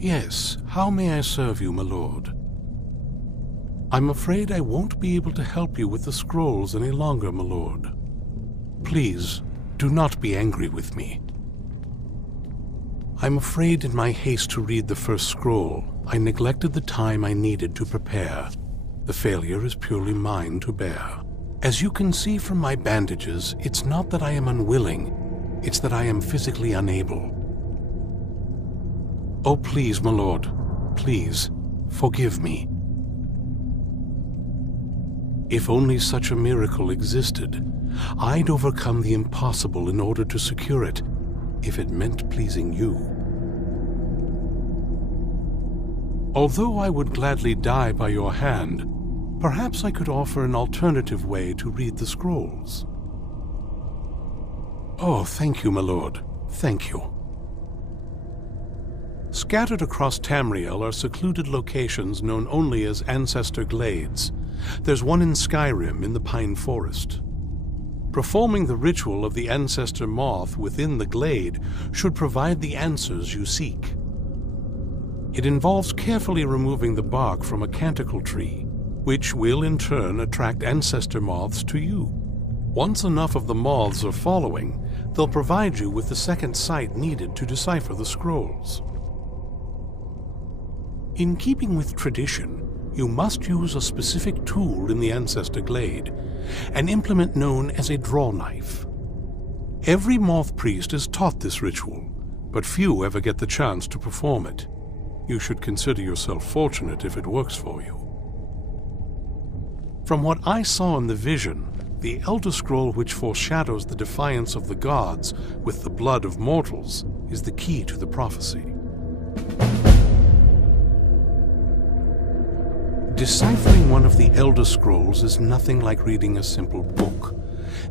Yes, how may I serve you, my lord? I'm afraid I won't be able to help you with the scrolls any longer, my lord. Please, do not be angry with me. I'm afraid in my haste to read the first scroll, I neglected the time I needed to prepare. The failure is purely mine to bear. As you can see from my bandages, it's not that I am unwilling, it's that I am physically unable. Oh, please, my lord, please, forgive me. If only such a miracle existed, I'd overcome the impossible in order to secure it, if it meant pleasing you. Although I would gladly die by your hand, perhaps I could offer an alternative way to read the scrolls. Oh, thank you, my lord. Thank you. Scattered across Tamriel are secluded locations known only as Ancestor Glades. There's one in Skyrim in the Pine Forest. Performing the ritual of the Ancestor Moth within the glade should provide the answers you seek. It involves carefully removing the bark from a canticle tree, which will in turn attract ancestor moths to you. Once enough of the moths are following, they'll provide you with the second sight needed to decipher the scrolls. In keeping with tradition, you must use a specific tool in the Ancestor Glade, an implement known as a draw knife. Every moth priest is taught this ritual, but few ever get the chance to perform it. You should consider yourself fortunate if it works for you. From what I saw in the vision, the Elder Scroll which foreshadows the defiance of the gods with the blood of mortals is the key to the prophecy. Deciphering one of the Elder Scrolls is nothing like reading a simple book.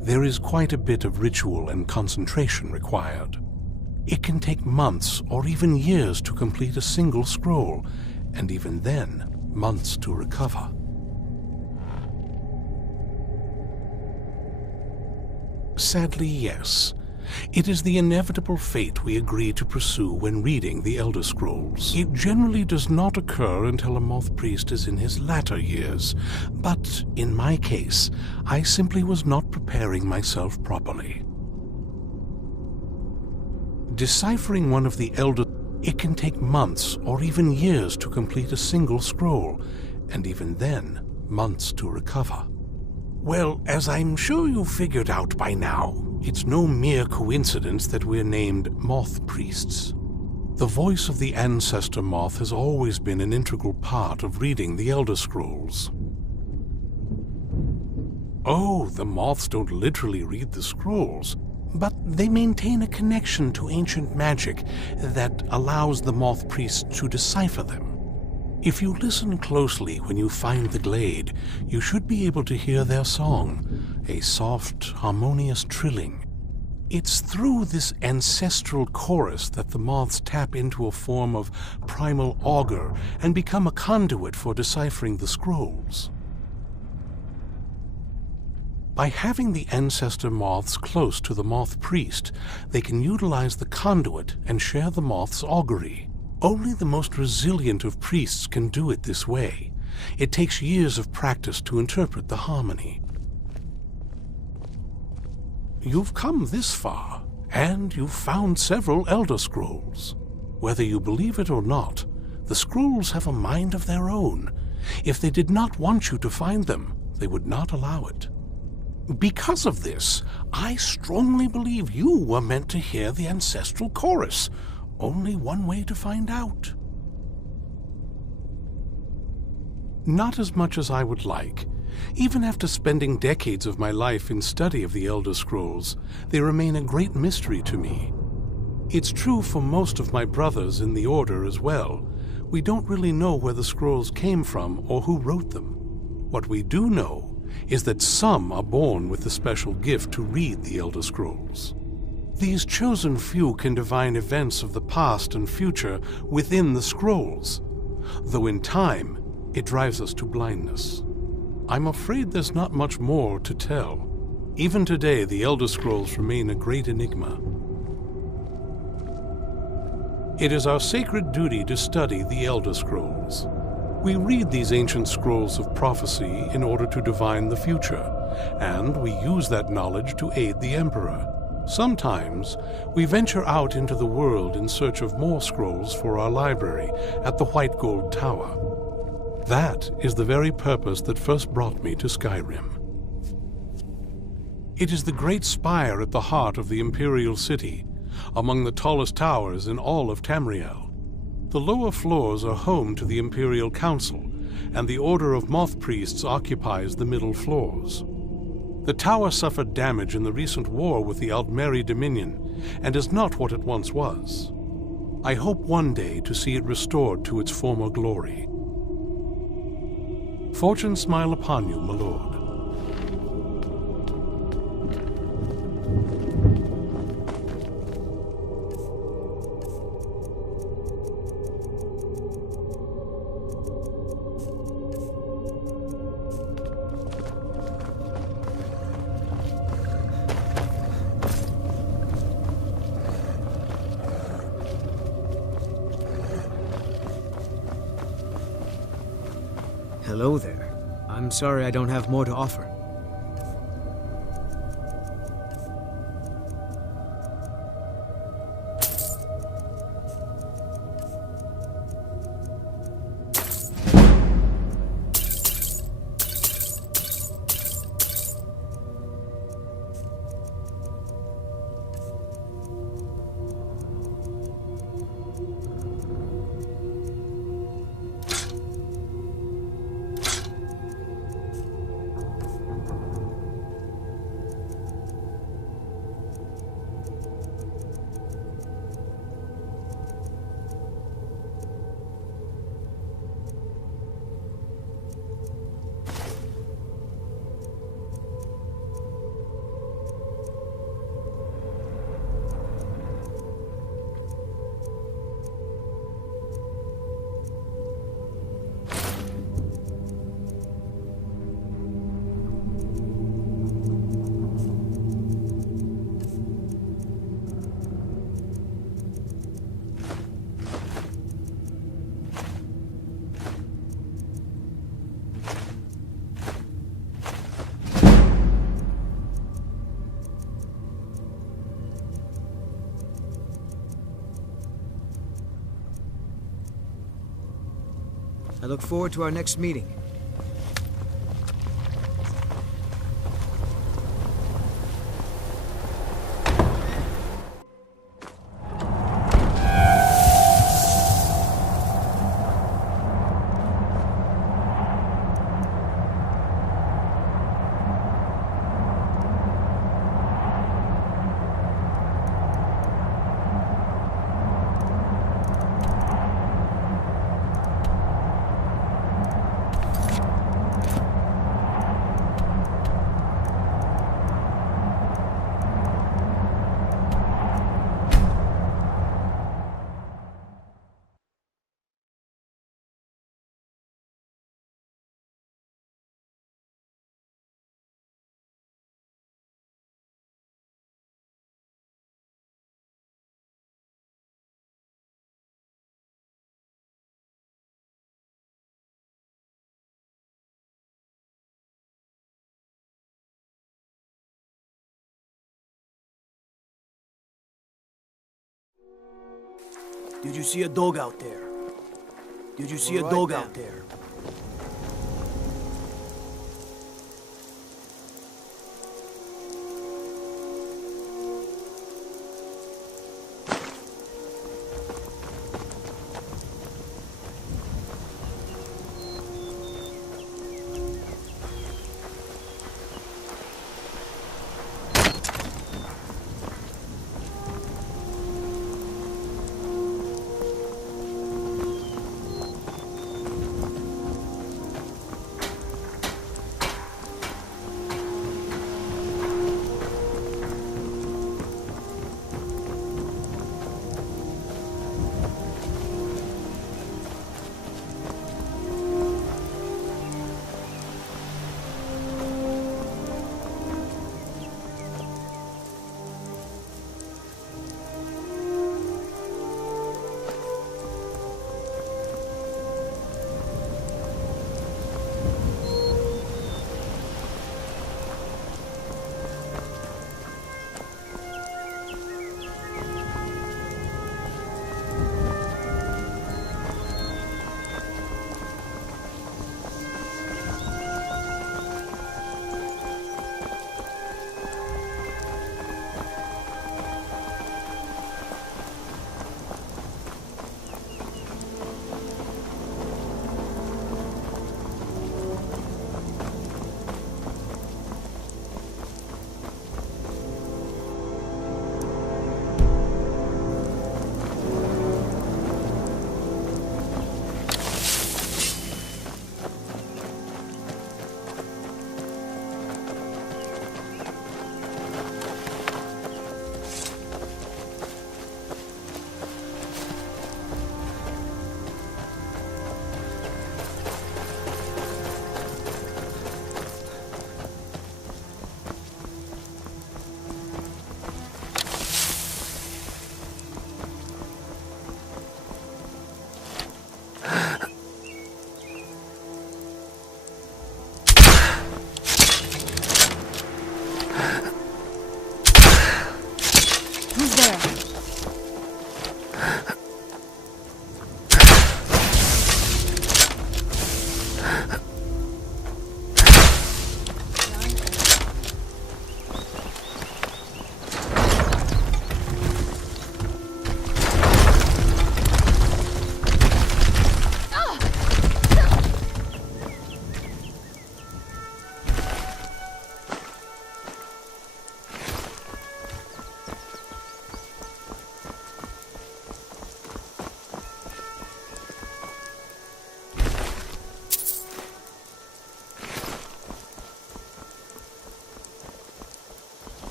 There is quite a bit of ritual and concentration required. It can take months or even years to complete a single scroll, and even then, months to recover. Sadly, yes. It is the inevitable fate we agree to pursue when reading the Elder Scrolls. It generally does not occur until a moth priest is in his latter years, but in my case, I simply was not preparing myself properly. Deciphering one of the Elder... It can take months or even years to complete a single scroll, and even then, months to recover. Well, as I'm sure you figured out by now, it's no mere coincidence that we're named Moth Priests. The voice of the Ancestor Moth has always been an integral part of reading the Elder Scrolls. Oh, the moths don't literally read the scrolls, but they maintain a connection to ancient magic that allows the Moth Priests to decipher them. If you listen closely when you find the glade, you should be able to hear their song, a soft, harmonious trilling. It's through this ancestral chorus that the moths tap into a form of primal augur and become a conduit for deciphering the scrolls. By having the ancestor moths close to the moth priest, they can utilize the conduit and share the moth's augury. Only the most resilient of priests can do it this way. It takes years of practice to interpret the harmony. You've come this far, and you've found several Elder Scrolls. Whether you believe it or not, the scrolls have a mind of their own. If they did not want you to find them, they would not allow it. Because of this, I strongly believe you were meant to hear the ancestral chorus. Only one way to find out. Not as much as I would like. Even after spending decades of my life in study of the Elder Scrolls, they remain a great mystery to me. It's true for most of my brothers in the Order as well. We don't really know where the scrolls came from or who wrote them. What we do know is that some are born with the special gift to read the Elder Scrolls. These chosen few can divine events of the past and future within the scrolls, though in time it drives us to blindness. I'm afraid there's not much more to tell. Even today, the Elder Scrolls remain a great enigma. It is our sacred duty to study the Elder Scrolls. We read these ancient scrolls of prophecy in order to divine the future, and we use that knowledge to aid the Emperor. Sometimes, we venture out into the world in search of more scrolls for our library at the White Gold Tower. That is the very purpose that first brought me to Skyrim. It is the great spire at the heart of the Imperial City, among the tallest towers in all of Tamriel. The lower floors are home to the Imperial Council, and the Order of Moth Priests occupies the middle floors. The tower suffered damage in the recent war with the Aldmeri Dominion, and is not what it once was. I hope one day to see it restored to its former glory. Fortune smile upon you, my lord. Hello there. I'm sorry I don't have more to offer. I look forward to our next meeting. Did you see a dog out there? Did you see a dog out there?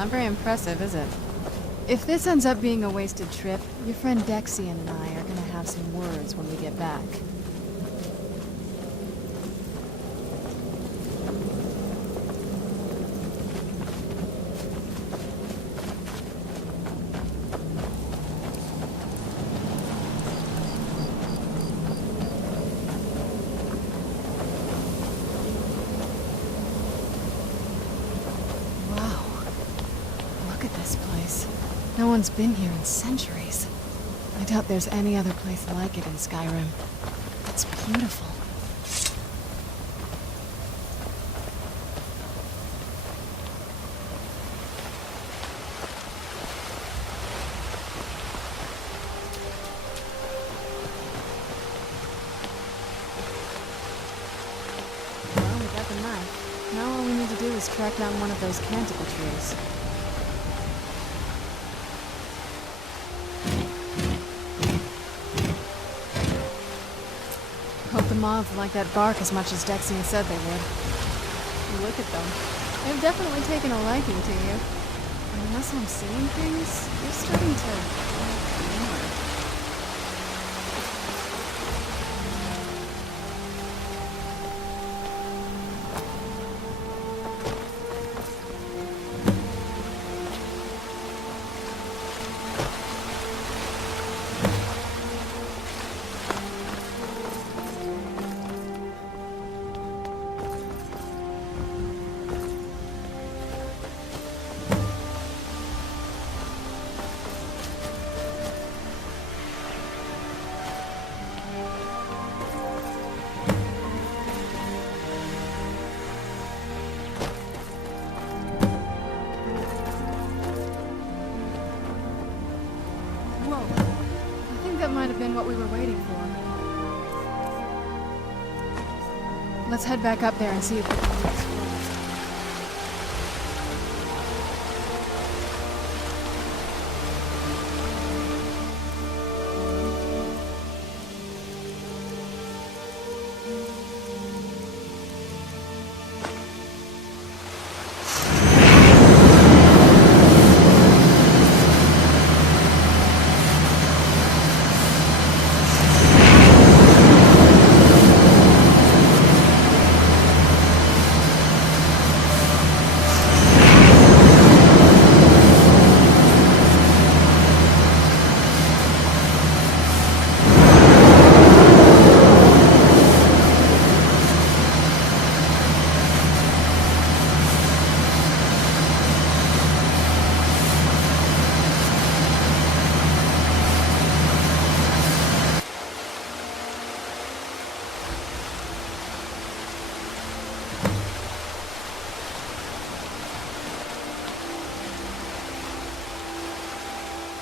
Not very impressive, is it? If this ends up being a wasted trip, your friend Dexian and I are gonna have some words when we get back. No one's been here in centuries. I doubt there's any other place like it in Skyrim. It's beautiful. Well, we got the knife. Now all we need to do is track down one of those canticle trees. Hope the moths like that bark as much as Dexian said they would. Look at them. They've definitely taken a liking to you. And unless I'm seeing things, you're starting to like more. That might have been what we were waiting for. Let's head back up there and see if we can explore.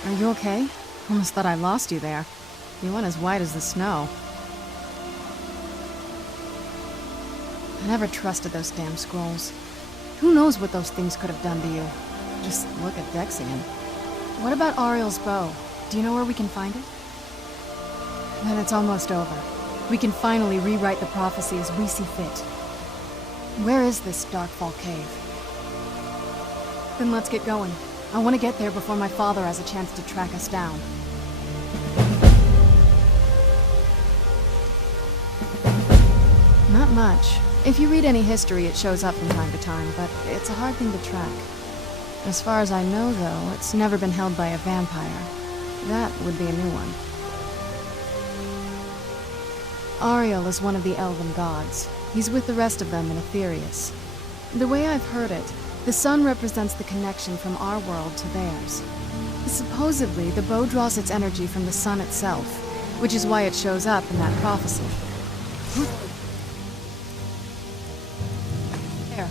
Are you okay? Almost thought I lost you there. You went as white as the snow. I never trusted those damn scrolls. Who knows what those things could have done to you? Just look at Dexian. What about Ariel's bow? Do you know where we can find it? Then it's almost over. We can finally rewrite the prophecy as we see fit. Where is this Darkfall cave? Then let's get going. I want to get there before my father has a chance to track us down. Not much. If you read any history, it shows up from time to time, but it's a hard thing to track. As far as I know, though, it's never been held by a vampire. That would be a new one. Ariel is one of the elven gods. He's with the rest of them in Aetherius. The way I've heard it, the sun represents the connection from our world to theirs. Supposedly, the bow draws its energy from the sun itself, which is why it shows up in that prophecy. There.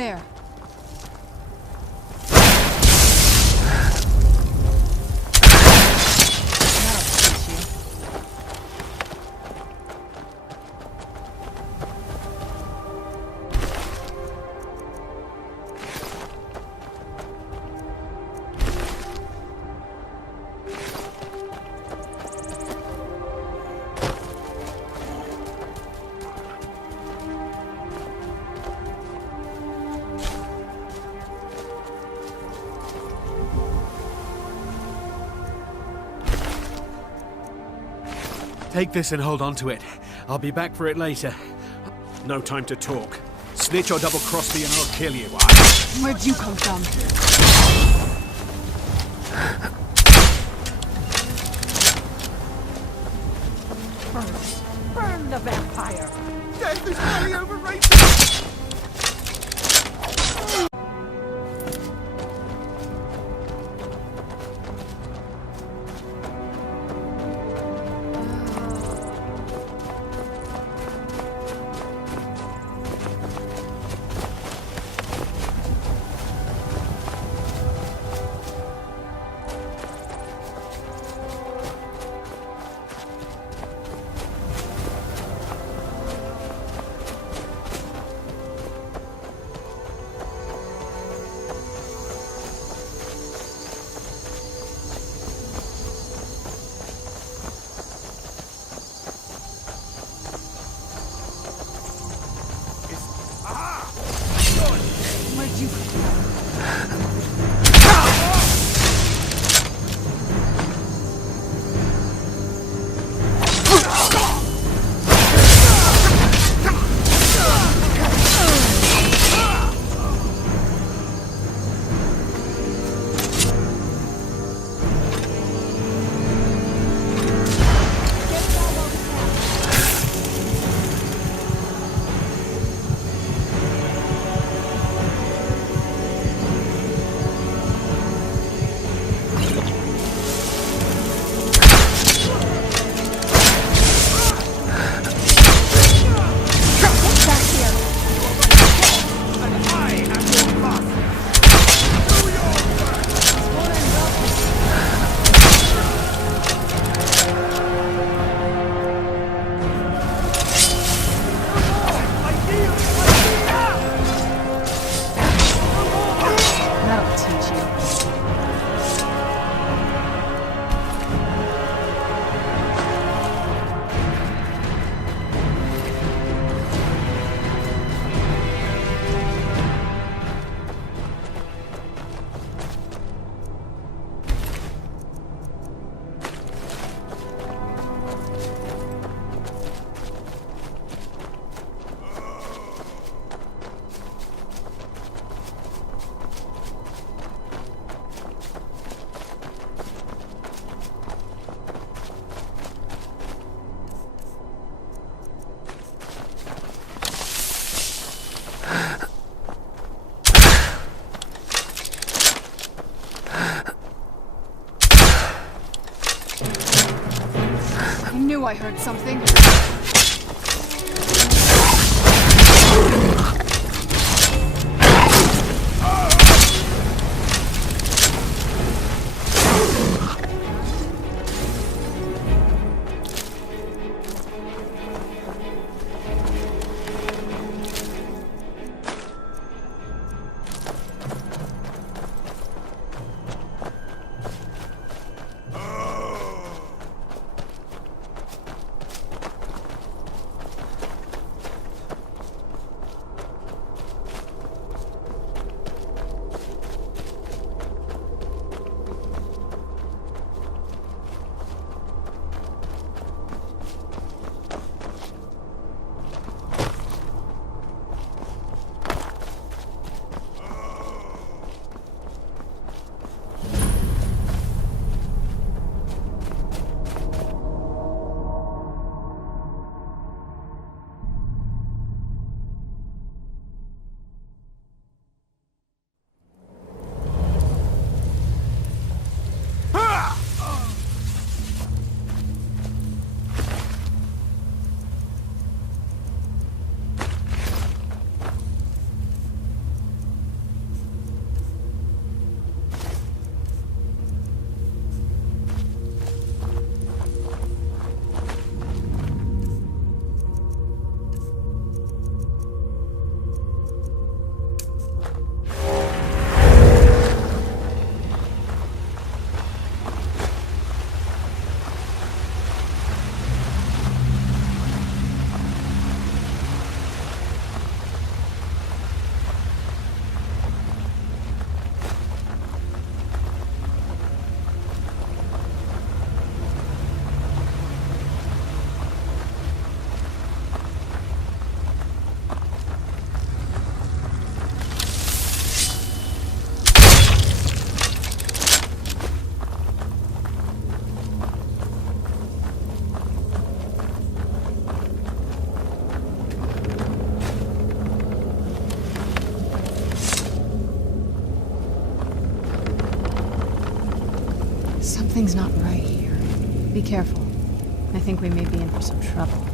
there. Take this and hold on to it. I'll be back for it later. No time to talk. Snitch or double-cross me and I'll kill you. Where'd you come from? Burn the vampire! Death is very overrated! Where'd you come from? I knew I heard something. Something's not right here. Be careful. I think we may be in for some trouble.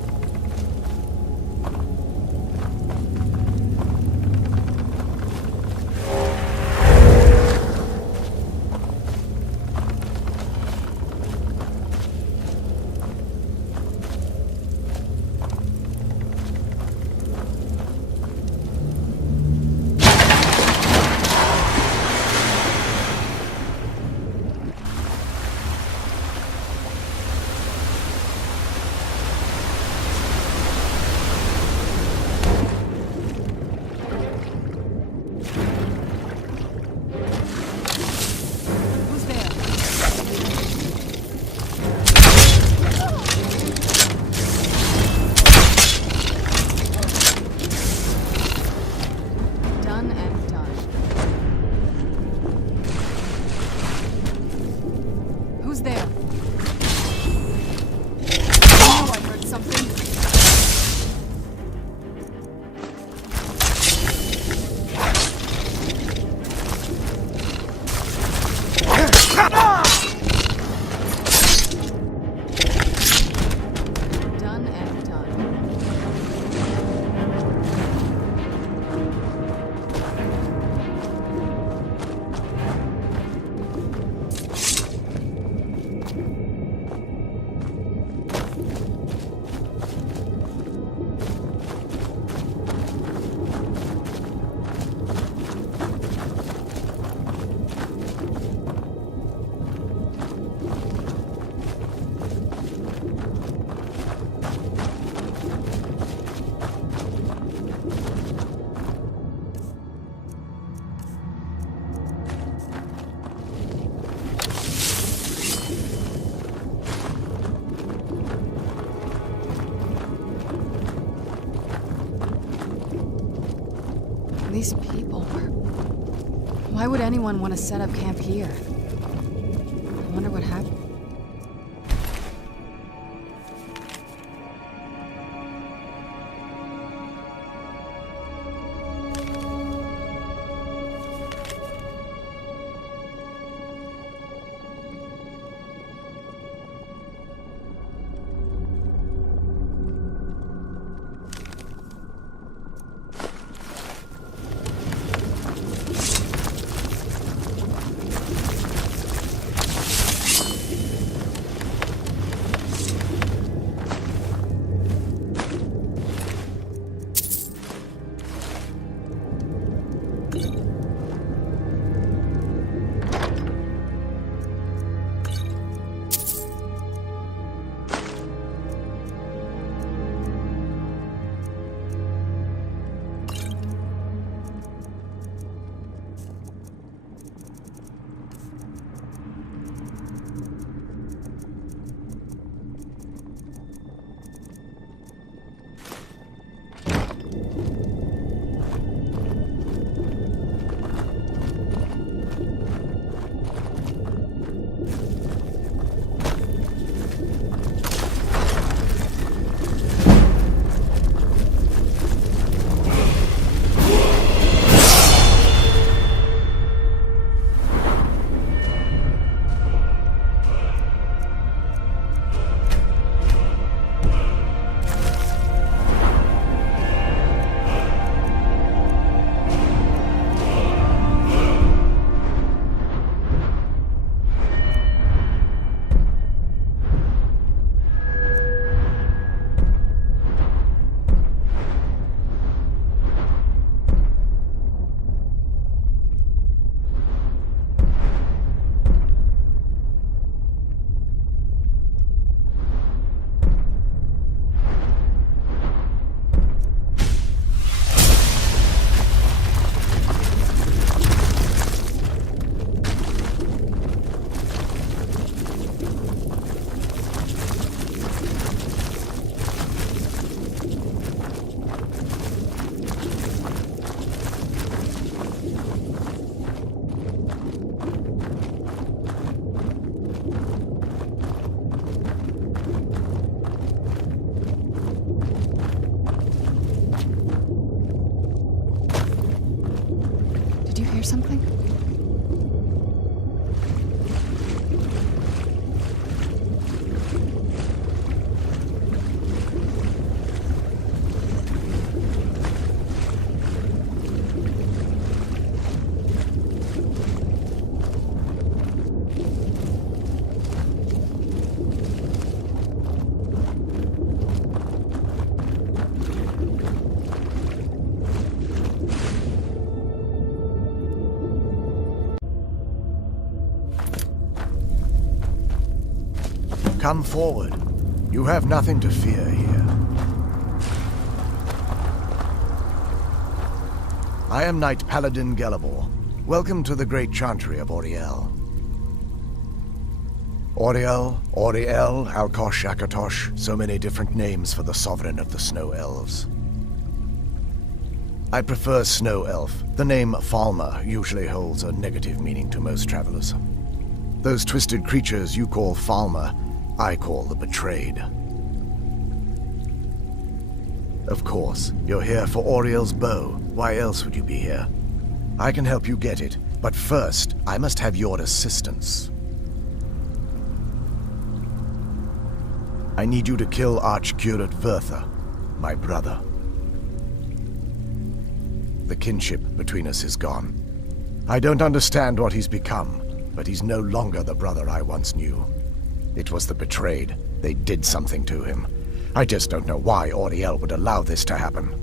These people were... Why would anyone want to set up camp here? I wonder what happened. Come forward. You have nothing to fear here. I am Knight Paladin Gelabor. Welcome to the Great Chantry of Auriel. Auriel, Alkosh, Akatosh, so many different names for the sovereign of the Snow Elves. I prefer Snow Elf. The name Falmer usually holds a negative meaning to most travelers. Those twisted creatures you call Falmer, I call the Betrayed. Of course, you're here for Auriel's bow. Why else would you be here? I can help you get it, but first, I must have your assistance. I need you to kill Archcurate Vertha, my brother. The kinship between us is gone. I don't understand what he's become, but he's no longer the brother I once knew. It was the Betrayed. They did something to him. I just don't know why Auriel would allow this to happen.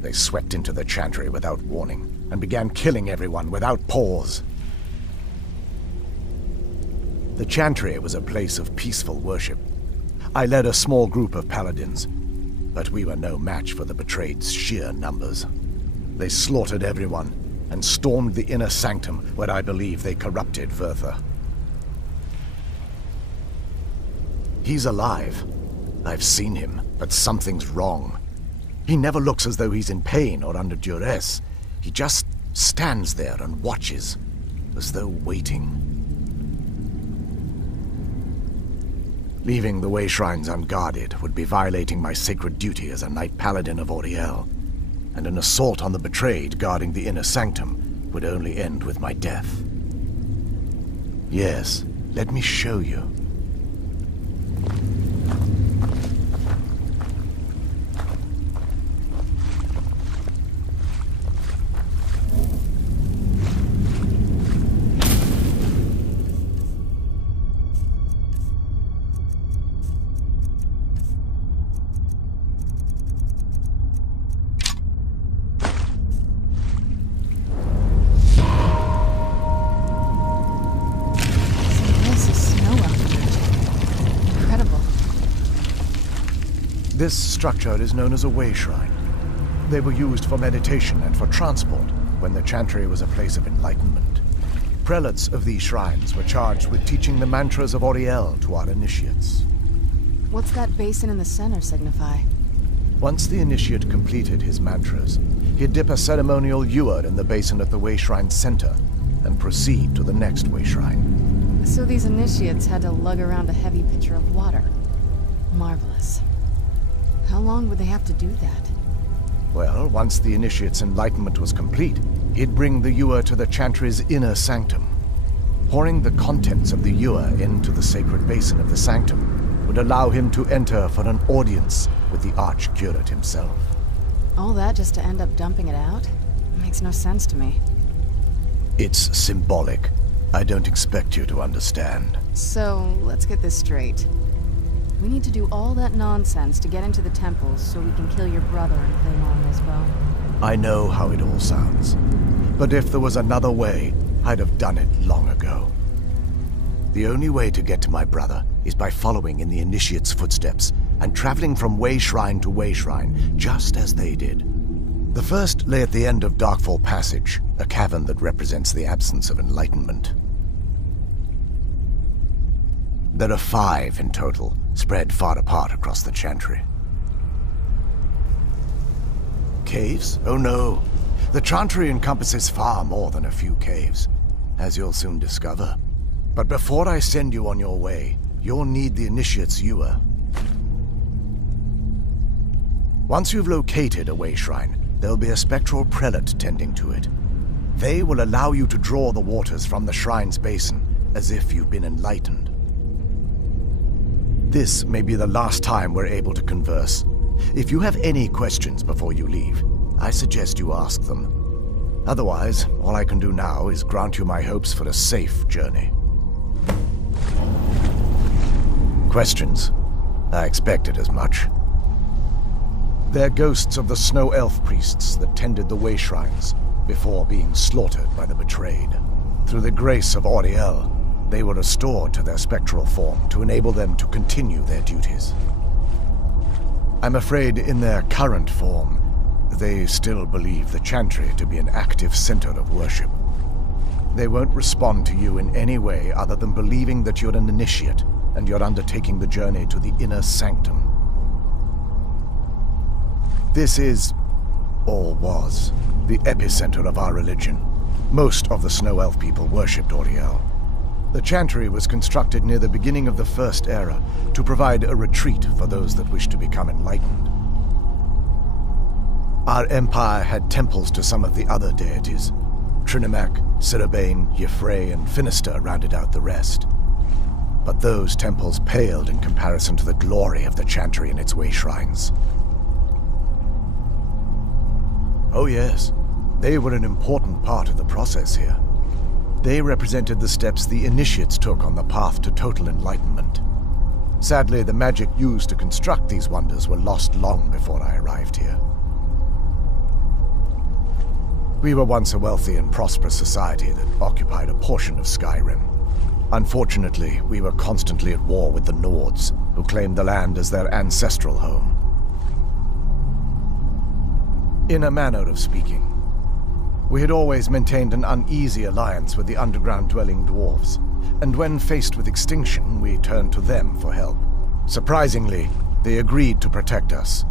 They swept into the Chantry without warning, and began killing everyone without pause. The Chantry was a place of peaceful worship. I led a small group of paladins, but we were no match for the Betrayed's sheer numbers. They slaughtered everyone, and stormed the inner sanctum where I believe they corrupted Vertha. He's alive. I've seen him, but something's wrong. He never looks as though he's in pain or under duress. He just stands there and watches, as though waiting. Leaving the way shrines unguarded would be violating my sacred duty as a Knight Paladin of Auriel, and an assault on the Betrayed guarding the inner sanctum would only end with my death. Yes, let me show you. This structure is known as a way shrine. They were used for meditation and for transport when the Chantry was a place of enlightenment. Prelates of these shrines were charged with teaching the mantras of Auriel to our initiates. What's that basin in the center signify? Once the initiate completed his mantras, he'd dip a ceremonial ewer in the basin at the way shrine's center and proceed to the next way shrine. So these initiates had to lug around a heavy pitcher of water. Marvelous. How long would they have to do that? Well, once the initiate's enlightenment was complete, he'd bring the ewer to the Chantry's inner sanctum. Pouring the contents of the ewer into the sacred basin of the sanctum would allow him to enter for an audience with the Archcurate himself. All that just to end up dumping it out? Makes no sense to me. It's symbolic. I don't expect you to understand. So, let's get this straight. We need to do all that nonsense to get into the temples so we can kill your brother and claim Auriel's bow. I know how it all sounds. But if there was another way, I'd have done it long ago. The only way to get to my brother is by following in the initiate's footsteps and traveling from way shrine to way shrine, just as they did. The first lay at the end of Darkfall Passage, a cavern that represents the absence of enlightenment. There are 5 in total, spread far apart across the Chantry. Caves? Oh no. The Chantry encompasses far more than a few caves, as you'll soon discover. But before I send you on your way, you'll need the Initiate's ewer. Once you've located a way shrine, there'll be a spectral prelate tending to it. They will allow you to draw the waters from the shrine's basin, as if you've been enlightened. This may be the last time we're able to converse. If you have any questions before you leave, I suggest you ask them. Otherwise, all I can do now is grant you my hopes for a safe journey. Questions? I expected as much. They're ghosts of the Snow Elf priests that tended the way shrines before being slaughtered by the Betrayed. Through the grace of Auriel, they were restored to their spectral form to enable them to continue their duties. I'm afraid in their current form, they still believe the Chantry to be an active center of worship. They won't respond to you in any way other than believing that you're an initiate and you're undertaking the journey to the inner sanctum. This is, or was, the epicenter of our religion. Most of the Snow Elf people worshipped Auriel. The Chantry was constructed near the beginning of the First Era to provide a retreat for those that wish to become enlightened. Our empire had temples to some of the other deities. Trinimac, Sirabane, Yefrey, and Finister rounded out the rest. But those temples paled in comparison to the glory of the Chantry and its way shrines. Oh yes, they were an important part of the process here. They represented the steps the initiates took on the path to total enlightenment. Sadly, the magic used to construct these wonders were lost long before I arrived here. We were once a wealthy and prosperous society that occupied a portion of Skyrim. Unfortunately, we were constantly at war with the Nords, who claimed the land as their ancestral home. In a manner of speaking, we had always maintained an uneasy alliance with the underground-dwelling dwarves, and when faced with extinction, we turned to them for help. Surprisingly, they agreed to protect us,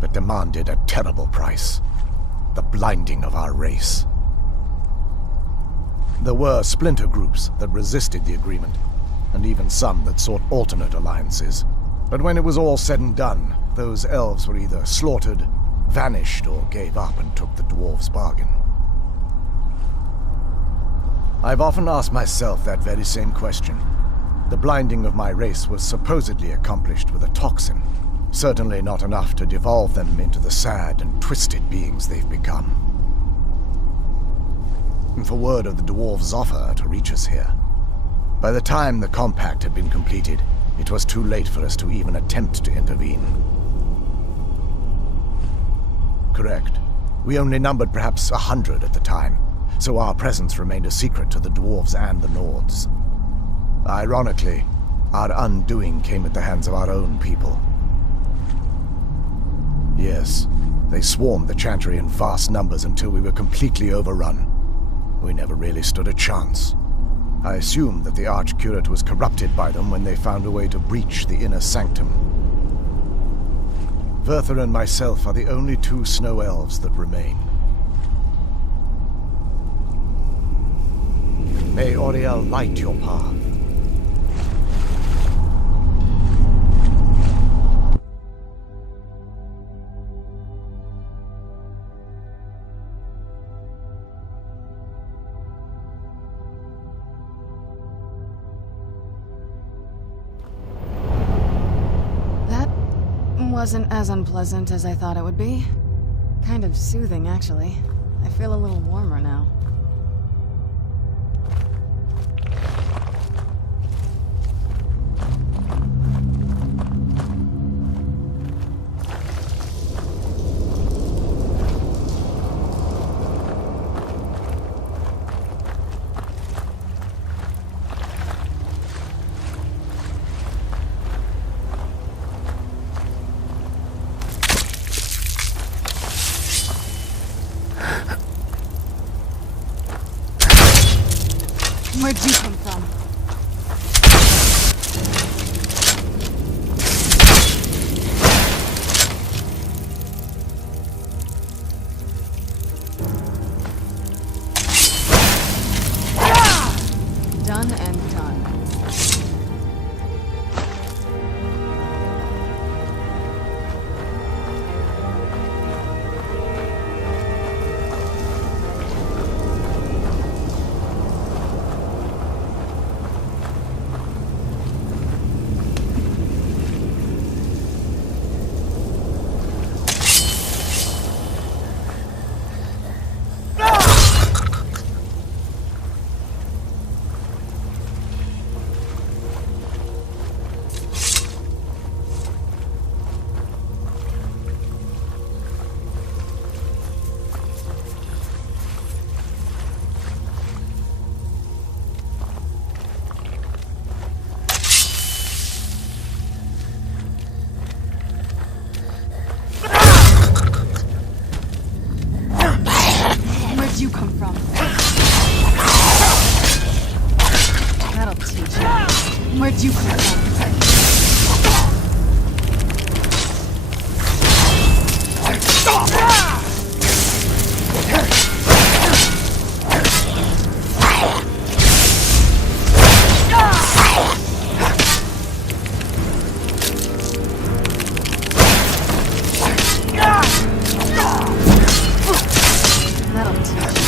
but demanded a terrible price: the blinding of our race. There were splinter groups that resisted the agreement, and even some that sought alternate alliances. But when it was all said and done, those elves were either slaughtered, vanished, or gave up and took the dwarves' bargain. I've often asked myself that very same question. The blinding of my race was supposedly accomplished with a toxin, certainly not enough to devolve them into the sad and twisted beings they've become. And for word of the dwarves' offer to reach us here. By the time the compact had been completed, it was too late for us to even attempt to intervene. Correct. We only numbered perhaps 100 at the time, so our presence remained a secret to the dwarves and the Nords. Ironically, our undoing came at the hands of our own people. Yes, they swarmed the Chantry in vast numbers until we were completely overrun. We never really stood a chance. I assumed that the Archcurate was corrupted by them when they found a way to breach the inner sanctum. Verther and myself are the only two snow elves that remain. May Auriel light your path. Wasn't as unpleasant as I thought it would be. Kind of soothing, actually. I feel a little warmer now. Where'd you come from? That'll teach you.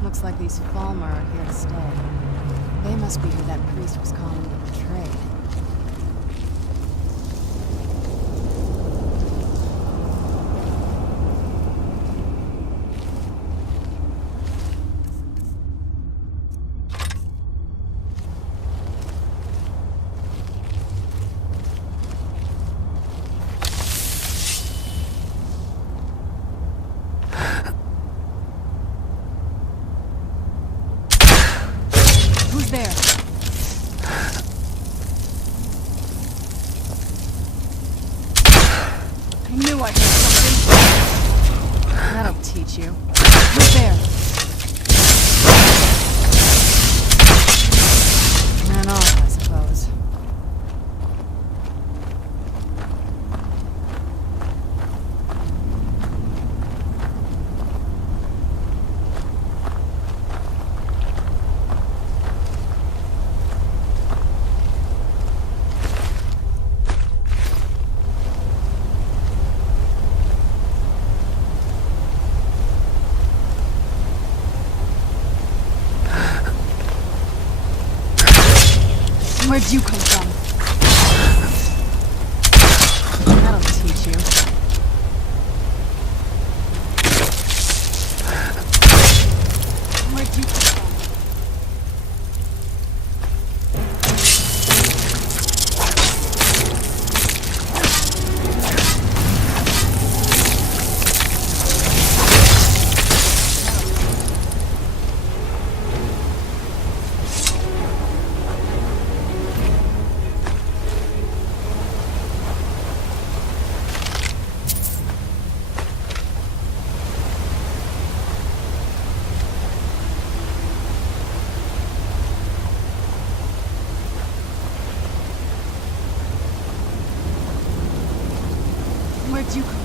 Looks like these Falmer are here to stay. They must be who that priest was calling to betray. Who's there? I knew I heard something. That'll teach you. Who's there? Man off, I suppose. Where'd you come from? That'll teach you. Where'd you come from? Where'd you come